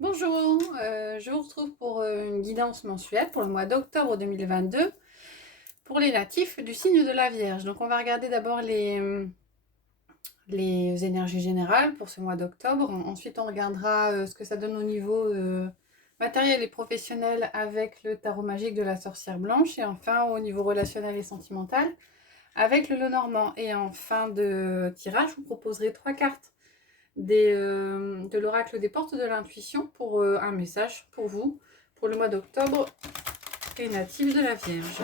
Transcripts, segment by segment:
Bonjour, je vous retrouve pour une guidance mensuelle pour le mois d'octobre 2022 pour les natifs du signe de la Vierge. Donc on va regarder d'abord les énergies générales pour ce mois d'octobre. Ensuite on regardera ce que ça donne au niveau matériel et professionnel avec le tarot magique de la sorcière blanche. Et enfin au niveau relationnel et sentimental avec le Lenormand. Et en fin de tirage, je vous proposerai 3 cartes de l'oracle des portes de l'intuition pour un message pour vous pour le mois d'octobre et natif de la Vierge.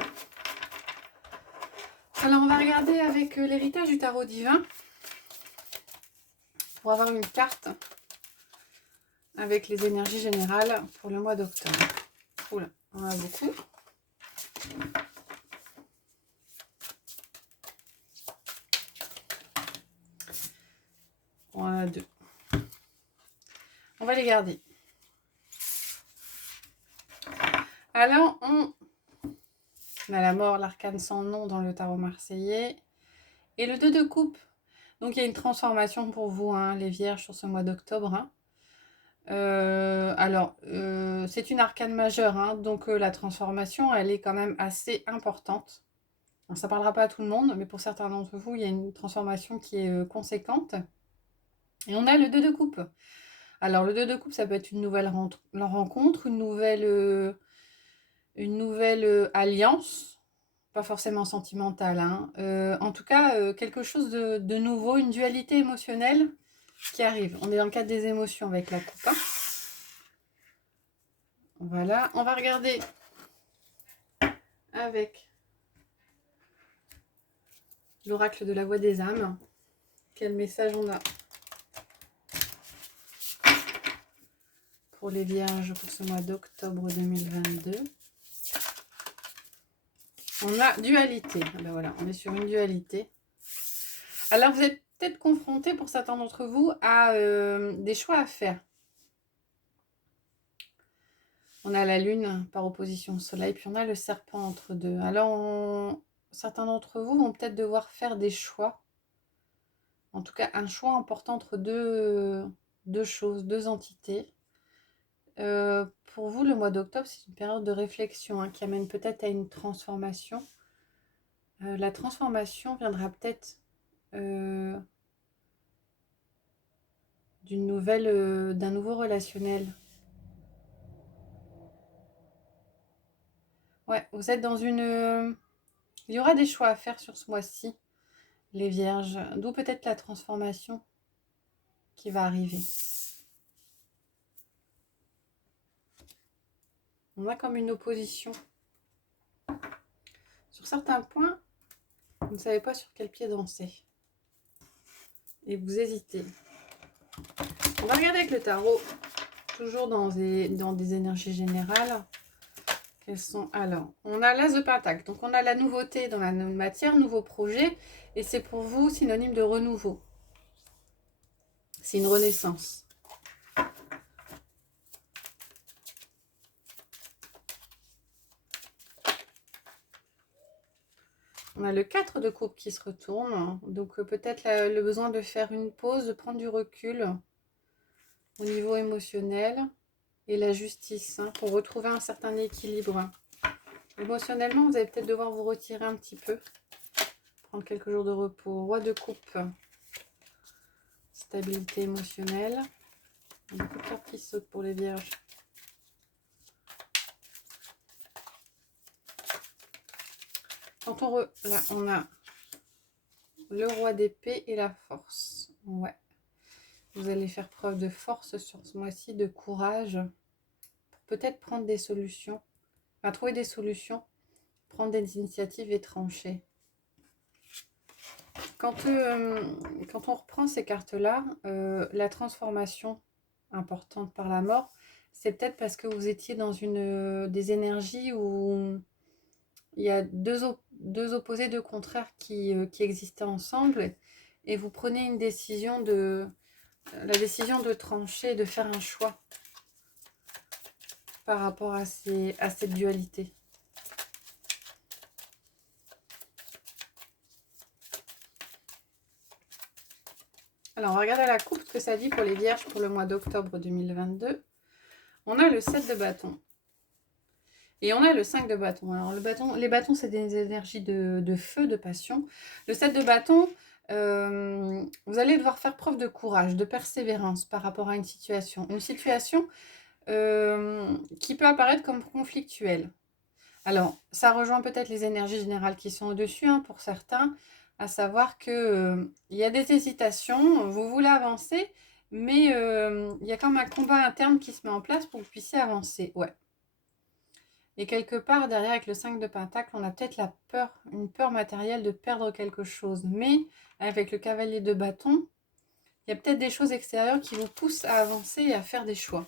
Alors on va regarder avec l'héritage du tarot divin pour avoir une carte avec les énergies générales pour le mois d'octobre. Oula, on a beaucoup. On en a deux. On va les garder. Alors on a la mort, l'arcane sans nom dans le tarot marseillais et le 2 de coupe. Donc il y a une transformation pour vous, hein, les vierges, sur ce mois d'octobre. Hein. C'est une arcane majeure, hein, donc la transformation, elle est quand même assez importante. Alors, ça ne parlera pas à tout le monde, mais pour certains d'entre vous, il y a une transformation qui est conséquente. Et on a le 2 de coupe. Alors, le 2 de coupe, ça peut être une nouvelle rencontre, une nouvelle alliance, pas forcément sentimentale. Hein. En tout cas, quelque chose de nouveau, une dualité émotionnelle qui arrive. On est dans le cadre des émotions avec la coupe. Hein. Voilà, on va regarder avec l'oracle de la voix des âmes. Quel message on a pour les vierges pour ce mois d'octobre 2022? On a dualité. Ah ben voilà, on est sur une dualité. Alors vous êtes peut-être confrontés pour certains d'entre vous à des choix à faire. On a la lune par opposition au soleil, puis on a le serpent entre deux. Alors certains d'entre vous vont peut-être devoir faire des choix. En tout cas, un choix important entre deux choses, deux entités. Pour vous, le mois d'octobre, c'est une période de réflexion, hein, qui amène peut-être à une transformation. La transformation viendra peut-être d'un nouveau relationnel. Ouais, vous êtes dans une... il y aura des choix à faire sur ce mois-ci, les vierges. D'où peut-être la transformation qui va arriver. On a comme une opposition. Sur certains points, vous ne savez pas sur quel pied danser. Et vous hésitez. On va regarder avec le tarot, toujours dans des énergies générales. Quelles sont... Alors, on a l'As de Pentacle. Donc, on a la nouveauté dans la matière, nouveau projet. Et c'est pour vous synonyme de renouveau. C'est une renaissance. On a le 4 de coupe qui se retourne. Donc, peut-être le besoin de faire une pause, de prendre du recul au niveau émotionnel. Et la justice, hein, pour retrouver un certain équilibre. Émotionnellement, vous allez peut-être devoir vous retirer un petit peu. Prendre quelques jours de repos. Roi de coupe. Stabilité émotionnelle. Beaucoup de cartes qui sautent pour les vierges. Quand là, on a le roi d'épée et la force. Ouais. Vous allez faire preuve de force sur ce mois-ci, de courage. Pour peut-être prendre des solutions. Enfin, trouver des solutions. Prendre des initiatives et trancher. Quand on reprend ces cartes-là, la transformation importante par la mort, c'est peut-être parce que vous étiez dans des énergies où il y a deux opposés, deux contraires qui existaient ensemble, et vous prenez une décision la décision de trancher, de faire un choix par rapport à cette dualité. Alors, on va regarder à la coupe ce que ça dit pour les vierges pour le mois d'octobre 2022. On a le 7 de bâton. Et on a le 5 de bâton. Alors les bâtons, c'est des énergies de feu, de passion. Le 7 de bâton, vous allez devoir faire preuve de courage, de persévérance par rapport à une situation. Une situation qui peut apparaître comme conflictuelle. Alors, ça rejoint peut-être les énergies générales qui sont au-dessus pour certains, à savoir que il y a des hésitations, vous voulez avancer, mais il y a comme un combat interne qui se met en place pour que vous puissiez avancer. Ouais. Et quelque part, derrière, avec le 5 de Pentacle, on a peut-être la peur, une peur matérielle de perdre quelque chose. Mais avec le cavalier de bâton, il y a peut-être des choses extérieures qui vous poussent à avancer et à faire des choix.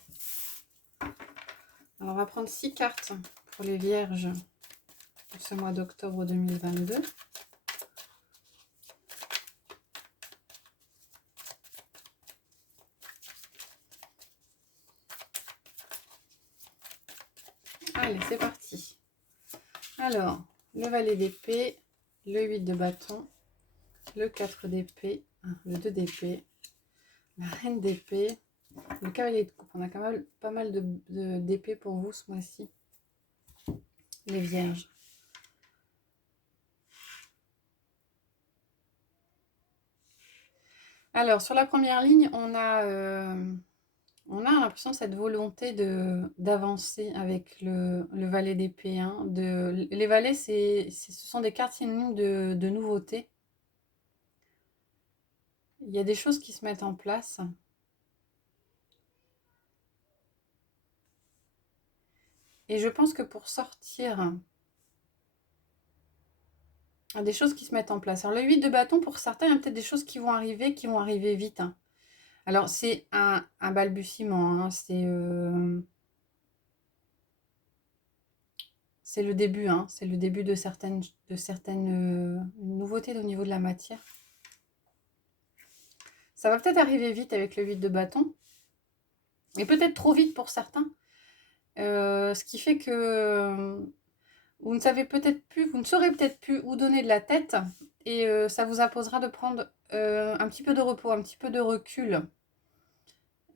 Alors, on va prendre 6 cartes pour les vierges pour ce mois d'octobre 2022. Allez, c'est parti. Alors, le valet d'épée, le 8 de bâton, le 4 d'épée, le 2 d'épée, la reine d'épée, le cavalier de coupe. On a quand même pas mal d'épées pour vous ce mois-ci, les vierges. Alors, sur la première ligne, on a l'impression de cette volonté d'avancer avec le valet d'épée. Les valets, ce sont des cartes synonymes de nouveauté. Il y a des choses qui se mettent en place. Et je pense que pour sortir des choses qui se mettent en place. Alors, le 8 de bâton, pour certains, il y a peut-être des choses qui vont arriver vite. Alors, c'est un balbutiement. C'est le début. C'est le début de certaines nouveautés au niveau de la matière. Ça va peut-être arriver vite avec le 8 de bâton. Et peut-être trop vite pour certains. Ce qui fait que vous ne saurez peut-être plus où donner de la tête. Et ça vous imposera de prendre un petit peu de repos, un petit peu de recul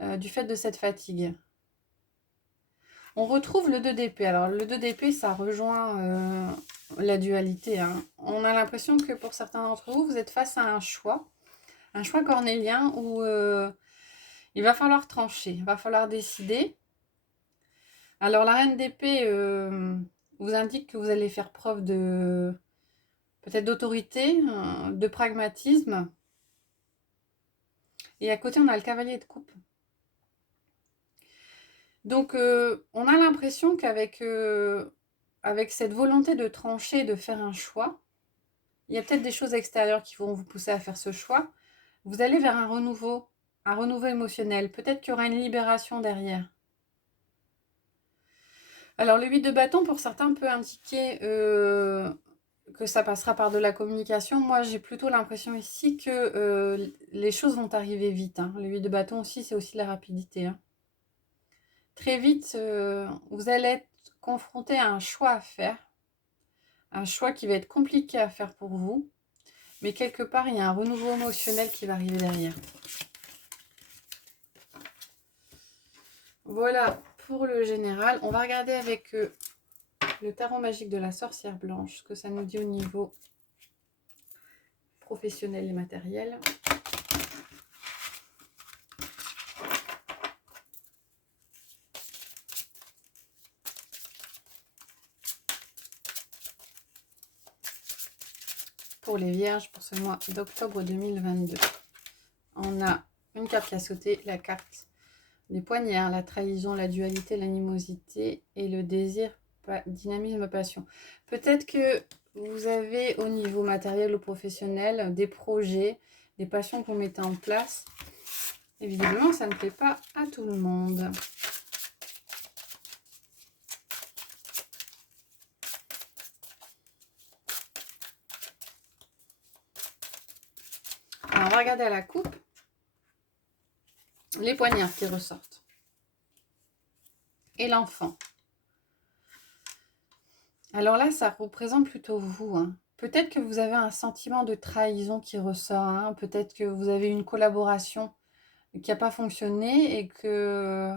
du fait de cette fatigue. On retrouve le 2 d'épée. Alors, le 2 d'épée, ça rejoint la dualité. On a l'impression que pour certains d'entre vous, vous êtes face à un choix cornélien où il va falloir trancher, il va falloir décider. Alors, la reine d'épée vous indique que vous allez faire preuve peut-être d'autorité, de pragmatisme. Et à côté, on a le cavalier de coupe. Donc, on a l'impression qu'avec avec cette volonté de trancher, de faire un choix, il y a peut-être des choses extérieures qui vont vous pousser à faire ce choix. Vous allez vers un renouveau émotionnel. Peut-être qu'il y aura une libération derrière. Alors, le 8 de bâton, pour certains, peut indiquer que ça passera par de la communication. Moi, j'ai plutôt l'impression ici que les choses vont arriver vite. Le 8 de bâton aussi, c'est aussi la rapidité. Très vite, vous allez être confronté à un choix à faire. Un choix qui va être compliqué à faire pour vous. Mais quelque part, il y a un renouveau émotionnel qui va arriver derrière. Voilà pour le général. On va regarder avec le tarot magique de la sorcière blanche, ce que ça nous dit au niveau professionnel et matériel. Pour les vierges, pour ce mois d'octobre 2022. On a une carte qui a sauté, la carte des poignards, la trahison, la dualité, l'animosité et le désir, dynamisme, passion. Peut-être que vous avez au niveau matériel ou professionnel des projets, des passions que vous mettez en place. Évidemment, ça ne plaît pas à tout le monde. Alors, on va regarder à la coupe les poignards qui ressortent. Et l'enfant. Alors là, ça représente plutôt vous. Peut-être que vous avez un sentiment de trahison qui ressort. Peut-être que vous avez une collaboration qui n'a pas fonctionné et que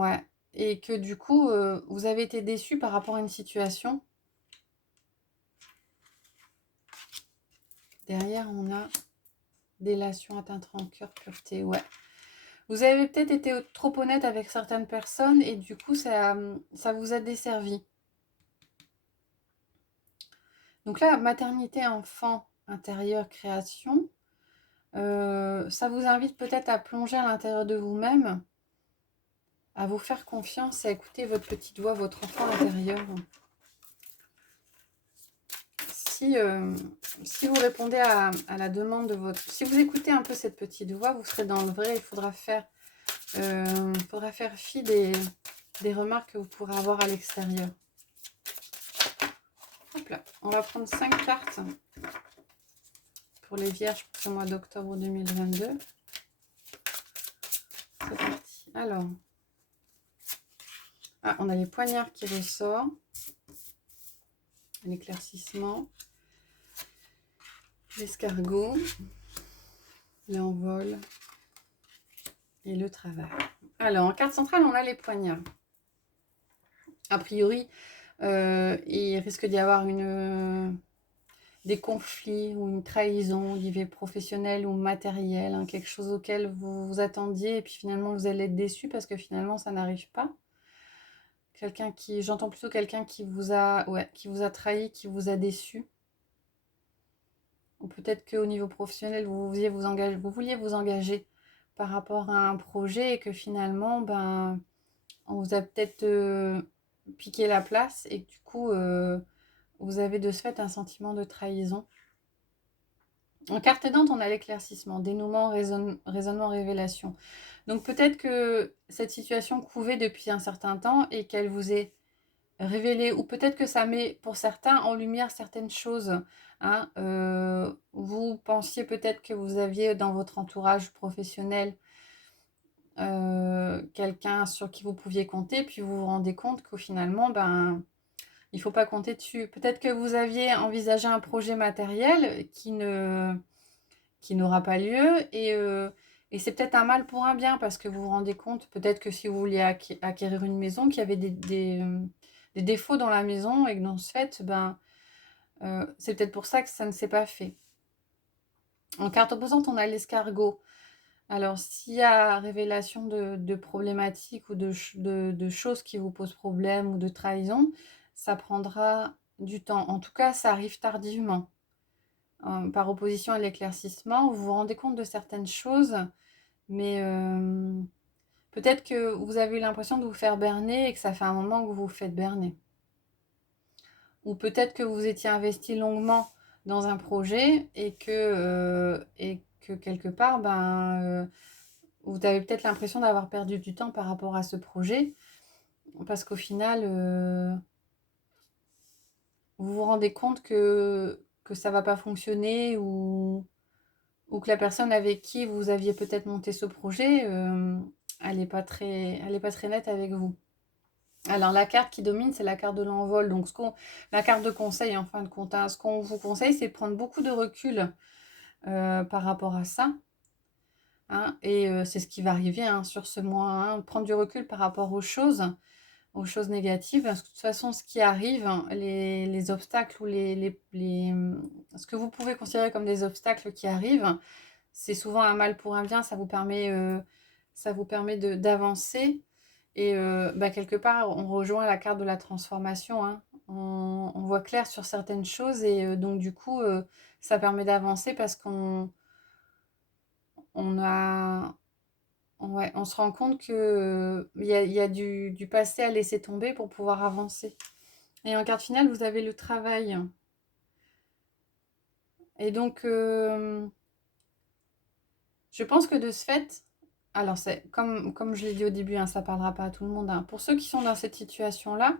Ouais. Et que du coup, vous avez été déçu par rapport à une situation. Derrière, on a délation, atteinte, rancœur, pureté. Ouais. Vous avez peut-être été trop honnête avec certaines personnes et du coup, ça vous a desservi. Donc là, maternité, enfant, intérieur, création, ça vous invite peut-être à plonger à l'intérieur de vous-même, à vous faire confiance et à écouter votre petite voix, votre enfant intérieur. Si vous répondez à la demande de votre... Si vous écoutez un peu cette petite voix, vous serez dans le vrai. Il faudra faire fi des remarques que vous pourrez avoir à l'extérieur. Hop là, on va prendre 5 cartes pour les vierges pour ce mois d'octobre 2022. C'est parti. Alors, on a les poignards qui ressortent, l'éclaircissement, l'escargot, l'envol et le travail. Alors, en carte centrale, on a les poignards. A priori, il risque d'y avoir des conflits ou une trahison au niveau professionnel ou matériel, hein, quelque chose auquel vous vous attendiez et puis finalement vous allez être déçu parce que finalement ça n'arrive pas. J'entends plutôt quelqu'un qui vous a trahi, qui vous a déçu. Ou peut-être qu'au niveau professionnel, vous vouliez vous engager par rapport à un projet et que finalement, ben, on vous a peut-être piqué la place et que du coup, vous avez de ce fait un sentiment de trahison. En carte aidante, on a l'éclaircissement, dénouement, raisonnement, révélation. Donc peut-être que cette situation couvait depuis un certain temps et qu'elle vous est révélée, ou peut-être que ça met pour certains en lumière certaines choses. Hein. Vous pensiez peut-être que vous aviez dans votre entourage professionnel quelqu'un sur qui vous pouviez compter, puis vous vous rendez compte qu'au finalement, ben, il ne faut pas compter dessus. Peut-être que vous aviez envisagé un projet matériel qui n'aura pas lieu et c'est peut-être un mal pour un bien parce que vous vous rendez compte peut-être que si vous vouliez acquérir une maison, qu'il y avait des défauts dans la maison et que dans ce fait, ben, c'est peut-être pour ça que ça ne s'est pas fait. En carte opposante, on a l'escargot. Alors, s'il y a révélation de problématiques ou de choses qui vous posent problème ou de trahison, ça prendra du temps. En tout cas, ça arrive tardivement. Par opposition à l'éclaircissement, vous vous rendez compte de certaines choses, mais peut-être que vous avez eu l'impression de vous faire berner et que ça fait un moment que vous vous faites berner. Ou peut-être que vous étiez investi longuement dans un projet et que quelque part, ben, vous avez peut-être l'impression d'avoir perdu du temps par rapport à ce projet, parce qu'au final, vous vous rendez compte que ça ne va pas fonctionner ou que la personne avec qui vous aviez peut-être monté ce projet, elle n'est pas très nette avec vous. Alors la carte qui domine, c'est la carte de l'envol. Donc la carte de conseil en fin de compte. Hein. Ce qu'on vous conseille, c'est de prendre beaucoup de recul par rapport à ça. Hein, et c'est ce qui va arriver hein, sur ce mois. Hein, prendre du recul par rapport aux choses négatives. Parce que de toute façon, ce qui arrive, hein, les obstacles ou ce que vous pouvez considérer comme des obstacles qui arrivent, c'est souvent un mal pour un bien. Ça vous permet d'avancer. Et bah, quelque part, on rejoint la carte de la transformation. Hein. On voit clair sur certaines choses et donc du coup, ça permet d'avancer parce qu'on se rend compte qu'il y a du passé à laisser tomber pour pouvoir avancer. Et en carte finale, vous avez le travail. Et donc, je pense que de ce fait, alors c'est comme je l'ai dit au début, hein, ça ne parlera pas à tout le monde. Hein. Pour ceux qui sont dans cette situation-là,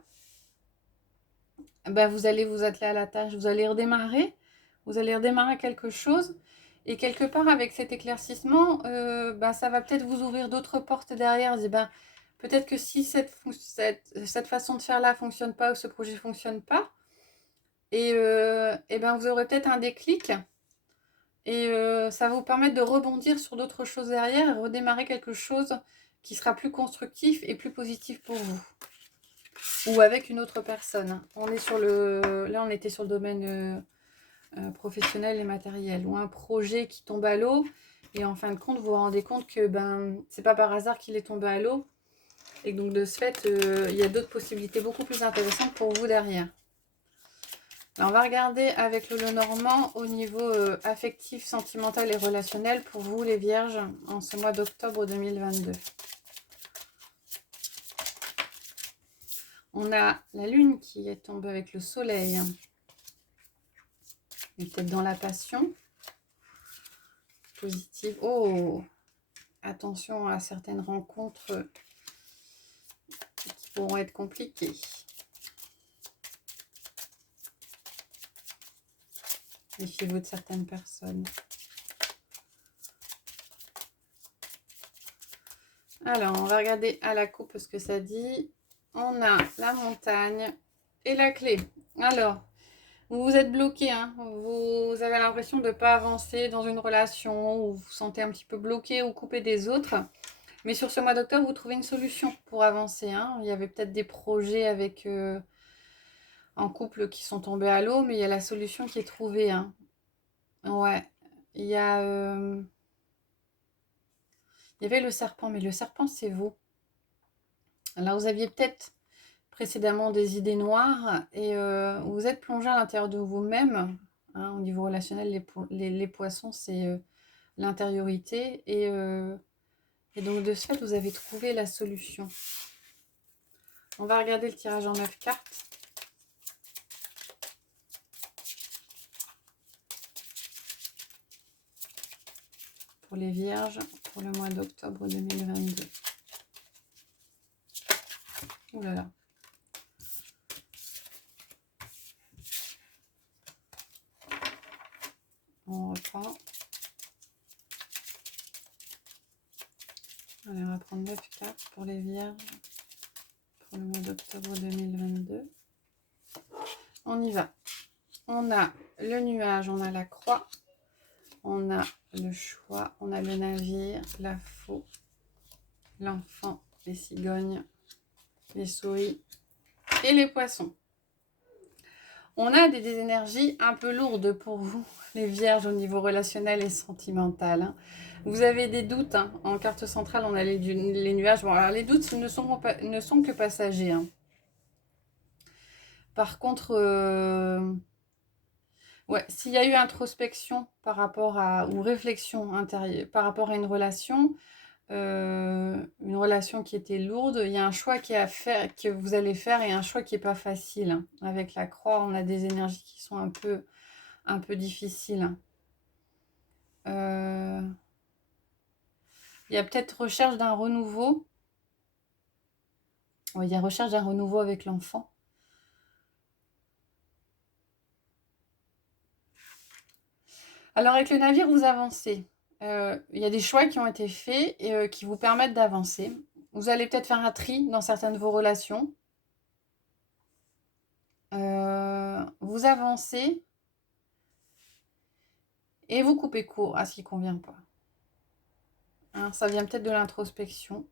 ben, vous allez vous atteler à la tâche, vous allez redémarrer quelque chose. Et quelque part, avec cet éclaircissement, ben, ça va peut-être vous ouvrir d'autres portes derrière. Ben, peut-être que si cette façon de faire là ne fonctionne pas ou ce projet ne fonctionne pas, et ben, vous aurez peut-être un déclic. Et ça va vous permettre de rebondir sur d'autres choses derrière et redémarrer quelque chose qui sera plus constructif et plus positif pour vous. Ou avec une autre personne. On est sur là, on était sur le domaine professionnel et matériel. Ou un projet qui tombe à l'eau. Et en fin de compte, vous vous rendez compte que c'est pas par hasard qu'il est tombé à l'eau. Et donc, de ce fait, il y a d'autres possibilités beaucoup plus intéressantes pour vous derrière. Alors, on va regarder avec le Lenormand au niveau affectif, sentimental et relationnel pour vous, les Vierges, en ce mois d'octobre 2022. On a la Lune qui est tombée avec le Soleil. Et peut-être dans la passion. Positive. Oh! Attention à certaines rencontres qui pourront être compliquées. Méfiez-vous de certaines personnes. Alors, on va regarder à la coupe ce que ça dit. On a la montagne et la clé. Alors, vous êtes bloqué, hein. Vous avez l'impression de ne pas avancer dans une relation, ou vous vous sentez un petit peu bloqué ou coupé des autres. Mais sur ce mois d'octobre, vous trouvez une solution pour avancer, hein. Il y avait peut-être des projets avec en couple qui sont tombés à l'eau, mais il y a la solution qui est trouvée, hein. Ouais, il y avait le serpent, mais le serpent, c'est vous. Alors, vous aviez peut-être précédemment des idées noires et vous êtes plongé à l'intérieur de vous-même, hein. Au niveau relationnel, les poissons, c'est l'intériorité et donc, de ce fait, vous avez trouvé la solution. On va regarder le tirage en 9 cartes. Pour les Vierges, pour le mois d'octobre 2022. Ouh là là. On reprend. Allez, on va prendre 9 cartes pour les Vierges pour le mois d'octobre 2022. On y va. On a le nuage, on a la croix, on a le choix, on a le navire, la faux, l'enfant, les cigognes, les souris et les poissons. On a des énergies un peu lourdes pour vous, les Vierges, au niveau relationnel et sentimental, hein. Vous avez des doutes, hein. En carte centrale, on a les nuages. Bon, alors les doutes ne sont que passagers, hein. Par contre, ouais, s'il y a eu introspection par rapport ou réflexion intérieure par rapport à une relation qui était lourde, il y a un choix qui est à faire, que vous allez faire, et un choix qui n'est pas facile, hein. Avec la croix, on a des énergies qui sont un peu difficiles. Il y a peut-être recherche d'un renouveau. Oui, il y a recherche d'un renouveau avec l'enfant. Alors, avec le navire, vous avancez. Il y a des choix qui ont été faits et qui vous permettent d'avancer. Vous allez peut-être faire un tri dans certaines de vos relations. Vous avancez et vous coupez court à ce qui ne convient pas. Hein, ça vient peut-être de l'introspection.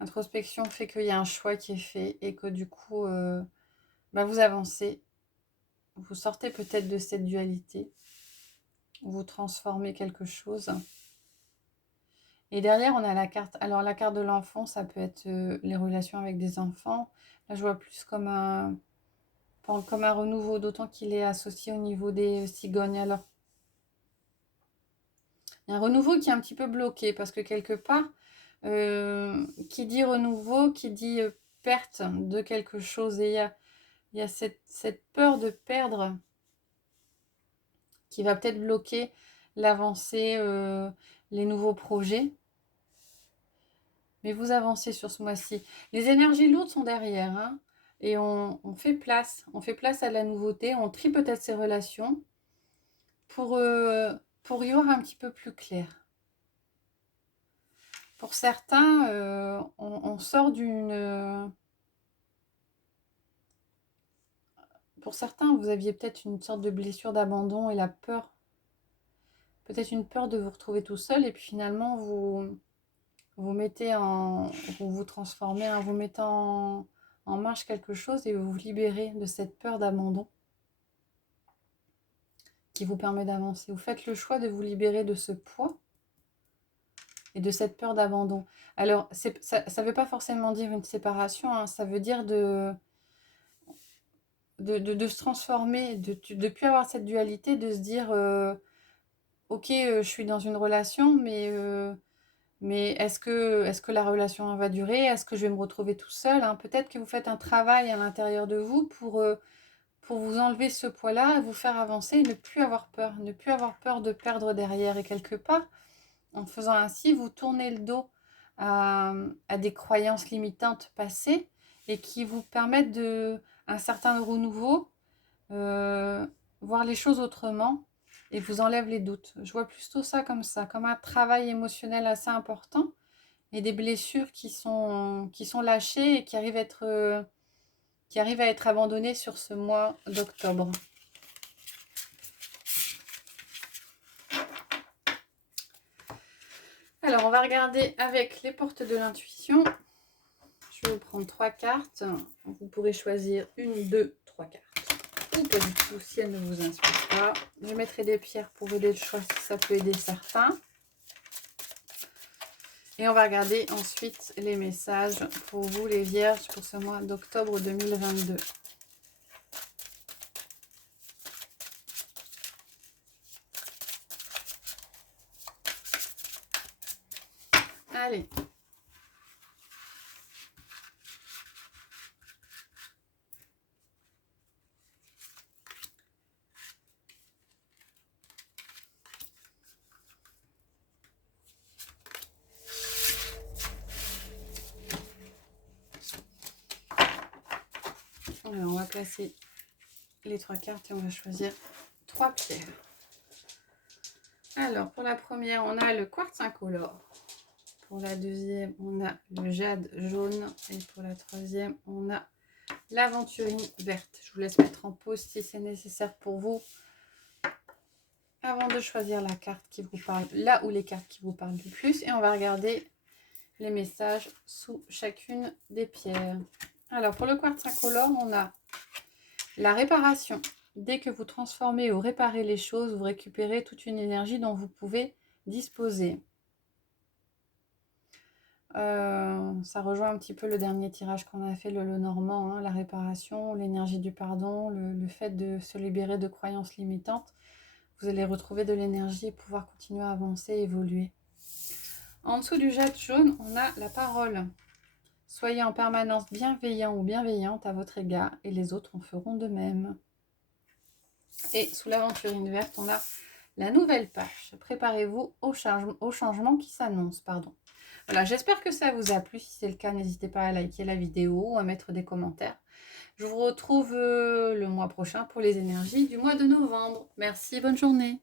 L'introspection fait qu'il y a un choix qui est fait et que du coup, vous avancez. Vous sortez peut-être de cette dualité. Vous transformez quelque chose. Et derrière, on a la carte. Alors, la carte de l'enfant, ça peut être les relations avec des enfants. Là, je vois plus comme un renouveau, d'autant qu'il est associé au niveau des cigognes. Alors, il y a un renouveau qui est un petit peu bloqué parce que quelque part, qui dit renouveau, qui dit perte de quelque chose. Et il y a cette peur de perdre qui va peut-être bloquer l'avancée, les nouveaux projets. Mais vous avancez sur ce mois-ci. Les énergies lourdes sont derrière, hein, et on fait place. On fait place à la nouveauté. On trie peut-être ces relations pour y voir un petit peu plus clair. Pour certains, on sort d'une... Pour certains, vous aviez peut-être une sorte de blessure d'abandon et la peur. Peut-être une peur de vous retrouver tout seul. Et puis finalement, vous mettez vous vous transformez, hein, vous mettez en marche quelque chose et vous vous libérez de cette peur d'abandon qui vous permet d'avancer. Vous faites le choix de vous libérer de ce poids et de cette peur d'abandon. Alors, ça ne veut pas forcément dire une séparation, hein, ça veut dire de se transformer, de ne plus avoir cette dualité, de se dire ok, je suis dans une relation, mais est-ce que la relation va durer? Est-ce que je vais me retrouver tout seul, hein? Peut-être que vous faites un travail à l'intérieur de vous pour vous enlever ce poids-là et vous faire avancer et ne plus avoir peur de perdre derrière. Et quelque part, en faisant ainsi, vous tournez le dos à des croyances limitantes passées et qui vous permettent un certain renouveau, voir les choses autrement et vous enlève les doutes. Je vois plutôt ça, comme un travail émotionnel assez important et des blessures qui sont lâchées et qui arrivent à être abandonnées sur ce mois d'octobre. Alors, on va regarder avec les portes de l'intuition. Je vais vous prendre 3 cartes. Vous pourrez choisir 1, 2, 3 cartes. Ou pas du tout, si elle ne vous inspire pas. Je mettrai des pierres pour aider le choix si ça peut aider certains. Et on va regarder ensuite les messages pour vous, les vierges, pour ce mois d'octobre 2022. Allez. Alors, on va placer les 3 cartes et on va choisir 3 pierres. Alors, pour la première, on a le quartz incolore. Pour la deuxième, on a le jade jaune. Et pour la troisième, on a l'aventurine verte. Je vous laisse mettre en pause si c'est nécessaire pour vous. Avant de choisir la carte qui vous parle, là où les cartes qui vous parlent le plus. Et on va regarder les messages sous chacune des pierres. Alors, pour le quartz incolore, on a la réparation. Dès que vous transformez ou réparez les choses, vous récupérez toute une énergie dont vous pouvez disposer. Ça rejoint un petit peu le dernier tirage qu'on a fait, le Normand, hein, la réparation, l'énergie du pardon, le fait de se libérer de croyances limitantes. Vous allez retrouver de l'énergie et pouvoir continuer à avancer, évoluer. En dessous du jade jaune, on a la parole. Soyez en permanence bienveillant ou bienveillante à votre égard et les autres en feront de même. Et sous l'aventurine verte, on a la nouvelle page. Préparez-vous au changement qui s'annonce. Voilà, j'espère que ça vous a plu. Si c'est le cas, n'hésitez pas à liker la vidéo ou à mettre des commentaires. Je vous retrouve le mois prochain pour les énergies du mois de novembre. Merci, bonne journée.